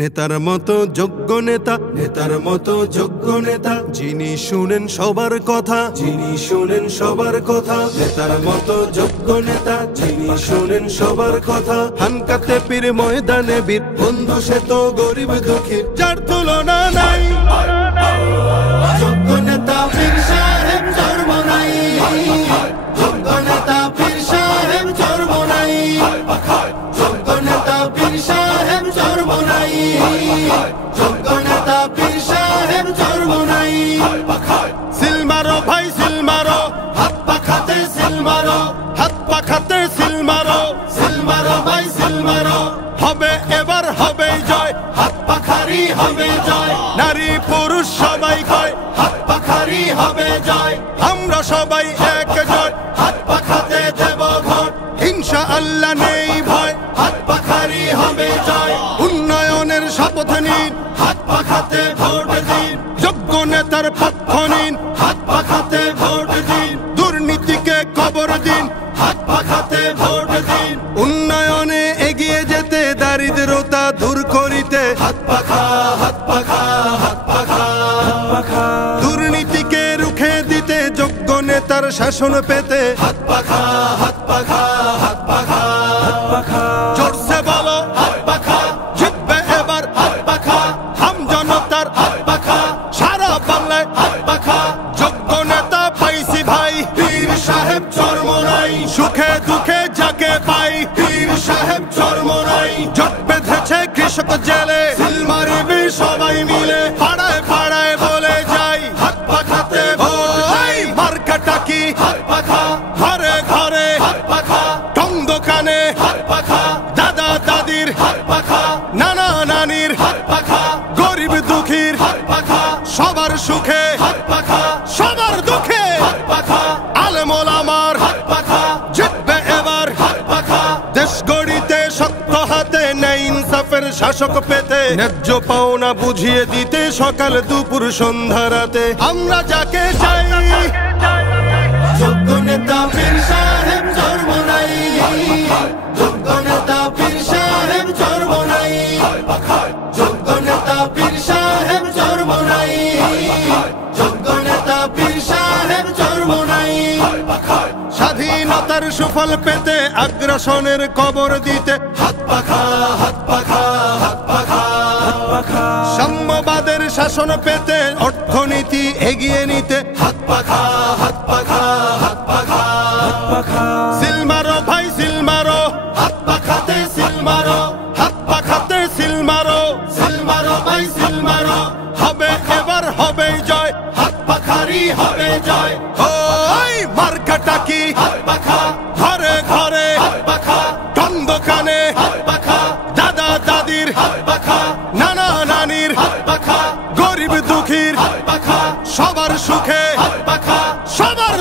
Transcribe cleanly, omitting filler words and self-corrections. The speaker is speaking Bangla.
নেতার মতো যোগ্য নেতা, নেতার মতো যোগ্য নেতা, যিনি শুনেন সবার কথা, যিনি শুনেন সবার কথা। নেতার মতো যোগ্য নেতা, যিনি শুনেন সবার কথা। হানকাতে পীর ময়দানে বীর, বন্ধু সে তো গরিব দুঃখীর, যার তুলনা নাই। যোগ্য নেতা পীর সাহেব চরমনাই, যোগ্য নেতা পীর সাহেব চরমনাই, যোগ্য নেতা পীর সাহেব চরমনাই, যোগ্য নেতা পীর সাহেব চরমনাই। সিল মারো ভাই সিল মারো, হাত পাখাতে সিল মারো, হাত পাখাতে সিল মারো, সিল মারো ভাই সিল মারো। হবে এবার হবে জয়, হাত পাখারি হবে জয়। নারী পুরুষ সবাই কয়, হাত পাখারি হবে জয়। আমরা সবাই এক জয়, হাত পাখাতে দেব ভোট, ইনশাআল্লাহ নেই ভয়। হাত পাখারি হবে জয়। উন্নয়নের শপথ নিন, হাত পাখাতে ভোট দিন। যোগ্য নেতার পক্ষ নিন, হাত পাখাতে ভোট দিন। দুর্নীতিকে কবর দিন, হাত পাখাতে ভোট দিন। উন্নয়নে এগিয়ে যেতে, দারিদ্রতা দূর করিতে, হাত পাখা হাত পাখা হাত পাখা হাত পাখা। দুর্নীতিকে রুখে দিতে, যোগ্য নেতার শাসন পেতে, হাত পাখা হাত পাখা হাত পাখা হাত পাখা। জোরসে বলো হাত পাখা, জিতবে এবার হাত পাখা। হাম জনতার হাত পাখা, সারা বাংলায় হাত পাখা। যোগ্য নেতা পাইছি ভাই, পীর সাহেব চরমনাই। সুখে দুঃখে যাকে পাই, পীর সাহেব চরমনাই। জট বেঁধেছে কৃষক জেলে, সিল মারবি সবাই মিলে। পাড়ায় পাড়ায় বলে যাই, হাত পাখাতে ভোট চাই। মার্কাটা কি হাত পাখা, ঘরে ঘরে হাত পাখা। টং দোকানে হাত পাখা, দাদা দাদির হাত পাখা, নানা নানির হাত পাখা। গরিব দুঃখীর হাত পাখা, সবার সুখে হাত পাখা, সবার দুঃখে হাত পাখা। আলেম ওলামার হাত পাখা, জিতবে এবার হাত পাখা। দেশ গড়িতে শক্ত হাতে, ন্যায় ইনসাফের শাসক পেতে। ন্যায্য পাওনা বুঝিয়ে দিতে, সকাল দুপুর সন্ধ্যা রাতে। আমরা যাকে চাই, যোগ্য নেতা পীর সাহেব চরমনাই। যোগ্য নেতা পীর সাহেব চরমনাই, যোগ্য নেতা পীর সাহেব চরমনাই, যোগ্য নেতা পীর সাহেব চরমনাই। স্বাধীনতার সুফল পেতে, আগ্রাসনের কবর দিতে, হাত পাখা হাত পাখা হাত পাখা হাত পাখা। সাম্যবাদের শাসন পেতে, অর্থনীতি এগিয়ে নিতে, হাত পাখা হাত পাখা হাত পাখা হাত পাখা। সিল মারো ভাই সিল মারো, হাত পাখাতে সিল মারো, হাত পাখাতে সিল মারো, সিল মারো ভাই সিল মারো। হবে এবার হবে জয়, হাত পাখারি হবে জয়। ওই মার্কাটা কি হাত পাখা, ঘরে ঘরে হাত পাখা। টং দোকানে হাত পাখা, দাদা দাদির হাত পাখা, নানা নানির হাত পাখা। গরিব দুঃখীর হাত পাখা, সবার সুখে হাত পাখা, সবার